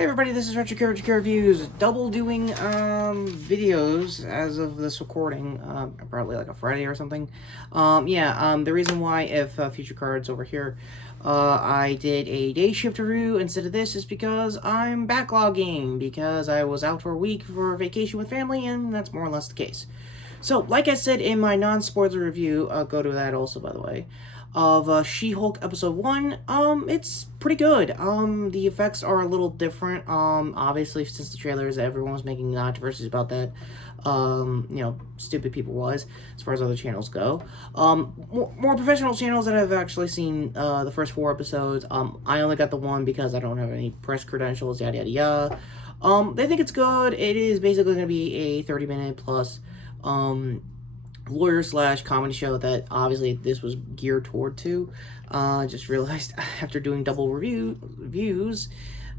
Hey everybody, this is Retrokid Reviews, double doing videos as of this recording, probably like a Friday or something. The reason why if Future Cards over here, I did a day shift review instead of this is because I'm backlogging, because I was out for a week for vacation with family, and that's more or less the case. So, like I said in my non-spoiler review, go to that also, by the way, of She-Hulk Episode 1, it's pretty good. The effects are a little different, obviously, since the trailers, everyone was making controversies about that, stupid people wise, as far as other channels go. More professional channels that I've actually seen, the first 4 episodes, I only got the one because I don't have any press credentials, yada yada yada. They think it's good. It is basically going to be a 30-minute plus, lawyer / comedy show that obviously this was geared toward to. Just realized after doing double reviews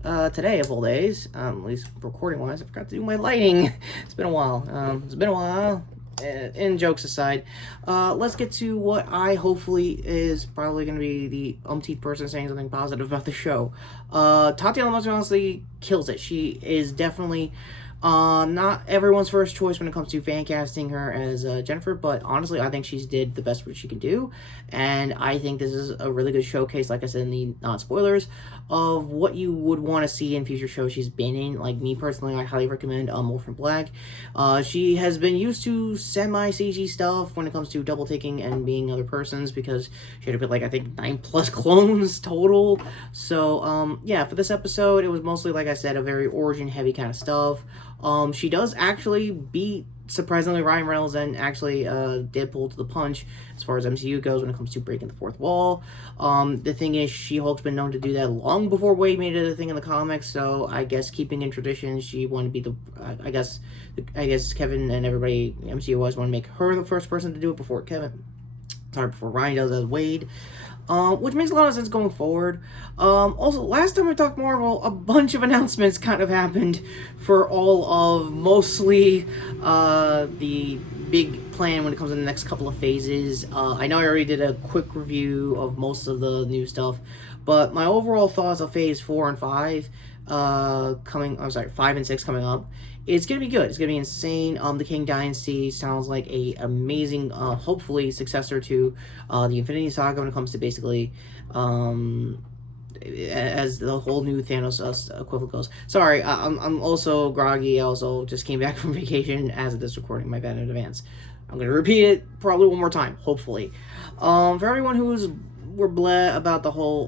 today of all days, at least recording wise, I forgot to do my lighting. It's been a while. In jokes aside, let's get to what I hopefully is probably going to be the umpteenth person saying something positive about the show. Tatiana honestly kills it. She is definitely not everyone's first choice when it comes to fan casting her as Jennifer, but honestly, I think she's did the best what she can do, and I think this is a really good showcase, like I said in the non-spoilers, of what you would want to see in future shows she's been in. Like me personally, I highly recommend Orphan Black. She has been used to semi-CG stuff when it comes to double taking and being other persons, because she had to put like I think 9+ clones total. So yeah, for this episode, it was mostly, like I said, a very origin heavy kind of stuff. She does actually beat, surprisingly, Ryan Reynolds and actually Deadpool to the punch as far as MCU goes when it comes to breaking the fourth wall. The thing is, She-Hulk's been known to do that long before Wade made it a thing in the comics, so I guess keeping in tradition, she wanted to be the, I guess Kevin and everybody, MCU always want to make her the first person to do it before Ryan does as Wade. Which makes a lot of sense going forward. Also, last time I talked Marvel, a bunch of announcements kind of happened for all of mostly the big plan when it comes to the next couple of phases. I know I already did a quick review of most of the new stuff, but my overall thoughts of Phase 4 and 5 5 and 6 coming up. It's going to be good. It's going to be insane. The King Dynasty sounds like a amazing, hopefully, successor to the Infinity Saga when it comes to basically, as the whole new Thanos equivalent goes. Sorry, I'm also groggy. I also just came back from vacation as of this recording. My bad in advance. I'm going to repeat it probably one more time, hopefully. For everyone who's were bleh about the whole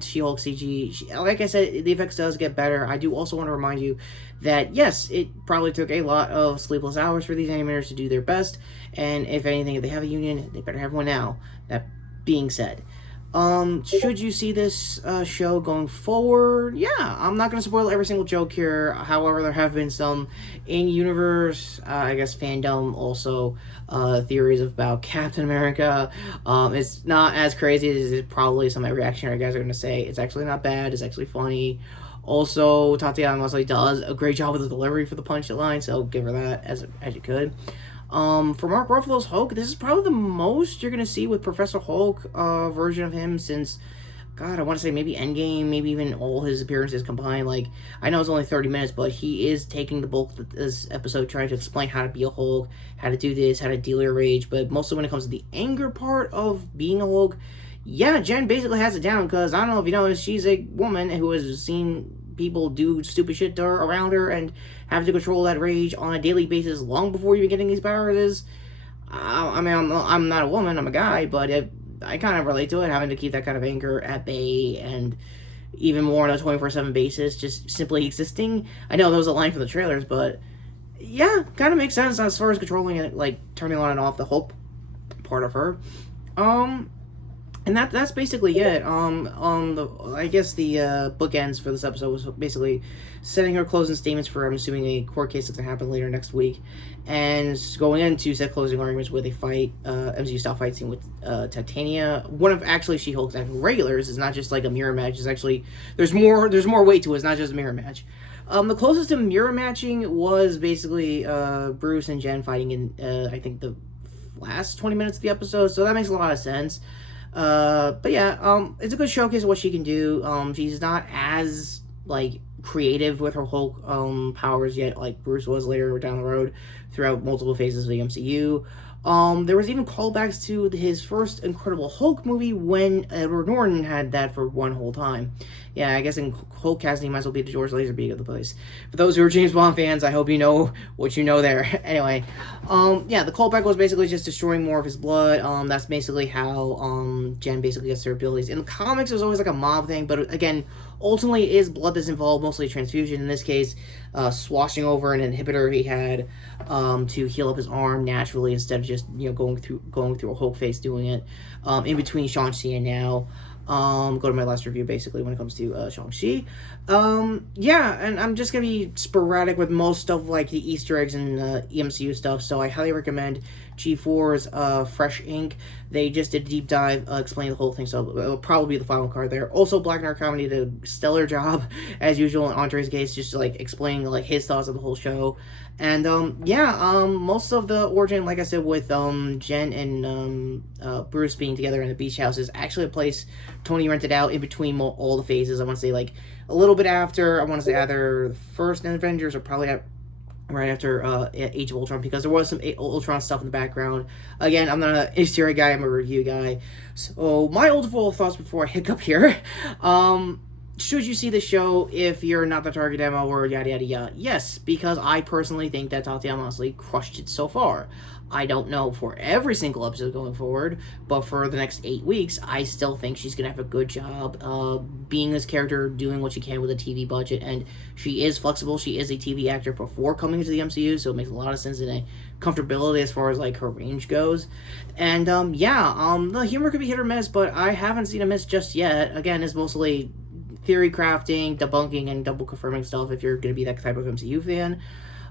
She-Hulk CG. Like I said, the effects does get better. I do also want to remind you that yes, it probably took a lot of sleepless hours for these animators to do their best, and if anything, if they have a union, they better have one now. That being said, should you see this show going forward? Yeah, I'm not going to spoil every single joke here. However, there have been some in-universe, I guess, fandom also theories about Captain America. It's not as crazy as probably some reactionary guys are going to say. It's actually not bad. It's actually funny. Also, Tatiana mostly does a great job with the delivery for the punchline, so give her that as you could. For Mark Ruffalo's Hulk, this is probably the most you're going to see with Professor Hulk version of him since, God, I want to say maybe Endgame, maybe even all his appearances combined. Like, I know it's only 30 minutes, but he is taking the bulk of this episode trying to explain how to be a Hulk, how to do this, how to deal your rage, but mostly when it comes to the anger part of being a Hulk, yeah, Jen basically has it down, because I don't know if you know, she's a woman who has seen people do stupid shit to her around her and have to control that rage on a daily basis long before you're getting these powers. I mean, I'm not a woman, I'm a guy, but I kind of relate to it, having to keep that kind of anger at bay, and even more on a 24/7 basis, just simply existing. I know that was a line from the trailers, but yeah, kind of makes sense as far as controlling it, like turning on and off the Hulk part of her. And that's basically it. I guess the bookends for this episode was basically setting her closing statements for, I'm assuming, a court case that's gonna happen later next week, and going into set closing arguments with a fight, MCU style fight scene with Titania. One of actually She-Hulk's actual regulars. Is not just like a mirror match. It's actually there's more weight to it. It's not just a mirror match. The closest to mirror matching was basically Bruce and Jen fighting in I think the last 20 minutes of the episode. So that makes a lot of sense. But yeah, it's a good showcase of what she can do. She's not as, like, creative with her Hulk powers yet, like Bruce was later down the road throughout multiple phases of the MCU. There was even callbacks to his first Incredible Hulk movie when Edward Norton had that for one whole time. Yeah, I guess in Hulk casting, he might as well be the George Lazenby of the place. For those who are James Bond fans, I hope you know what you know there. Anyway, yeah, the callback was basically just destroying more of his blood. That's basically how Jen basically gets her abilities. In the comics, there's always like a mob thing, but again, ultimately it is blood that's involved, mostly transfusion. In this case, swashing over an inhibitor he had to heal up his arm naturally instead of just going through a Hulk face doing it. In between Shang-Chi and now. Go to my last review basically when it comes to Shang-Chi. Yeah, and I'm just gonna be sporadic with most of like the Easter eggs and EMCU stuff, so I highly recommend G4's Fresh Ink. They just did a deep dive explaining the whole thing, so it'll probably be the final card there. Also, Black Knight Comedy did a stellar job as usual in Andre's case, just like explaining like his thoughts of the whole show. And yeah, most of the origin, like I said, with Jen and Bruce being together in the beach house is actually a place Tony rented out in between all the phases. I want to say like a little bit after, I want to say either the first Avengers or probably right after Age of Ultron, because there was some Ultron stuff in the background. Again, I'm not an Easter egg guy, I'm a review guy. So my overall thoughts before I hiccup here. Should you see the show if you're not the target demo or yada yada yada? Yes, because I personally think that Tatiana honestly crushed it so far. I don't know for every single episode going forward, but for the next 8 weeks, I still think she's going to have a good job being this character, doing what she can with a TV budget, and she is flexible. She is a TV actor before coming into the MCU, so it makes a lot of sense in a comfortability as far as like her range goes. And yeah, the humor could be hit or miss, but I haven't seen a miss just yet. Again, it's mostly theory crafting, debunking, and double confirming stuff if you're going to be that type of MCU fan.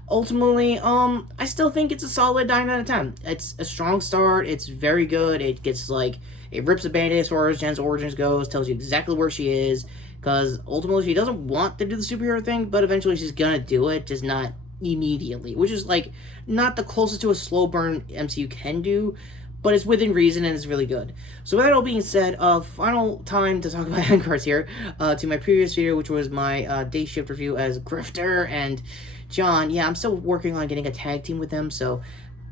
Ultimately, I still think it's a solid 9 out of 10. It's a strong start. It's very good. It gets like, it rips the band-aid as far as Jen's origins goes, tells you exactly where she is, because ultimately she doesn't want to do the superhero thing, but eventually she's gonna do it, just not immediately, which is like not the closest to a slow burn MCU can do, but it's within reason and it's really good. So with that all being said, final time to talk about end cards here, to my previous video, which was my day shift review as Grifter and John. Yeah, I'm still working on getting a tag team with them, so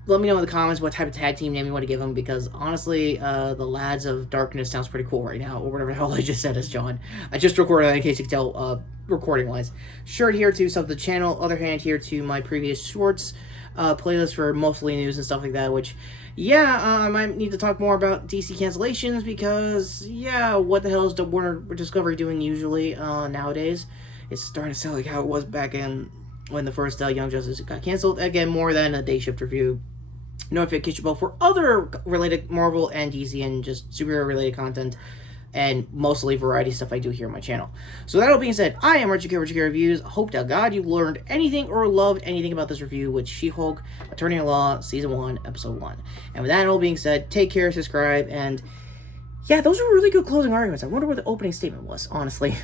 let me know in the comments what type of tag team name you want to give them, because honestly, the Lads of Darkness sounds pretty cool right now, or whatever the hell I just said as John. I just recorded that in case you can tell, recording-wise. Shirt here to sub the channel, other hand here to my previous shorts, playlist for mostly news and stuff like that, which, yeah, I might need to talk more about DC cancellations, because, yeah, what the hell is the Warner Discovery doing usually, nowadays? It's starting to sound like how it was back in when the first Young Justice got canceled. Again, more than a day shift review. Notification bell for other related Marvel and DC and just superhero related content, and mostly variety stuff I do here on my channel. So that all being said, I am Retrokid Reviews. Hope to God you learned anything or loved anything about this review with She-Hulk, Attorney at Law, Season 1, Episode 1. And with that all being said, take care, subscribe, and yeah, those were really good closing arguments. I wonder what the opening statement was, honestly.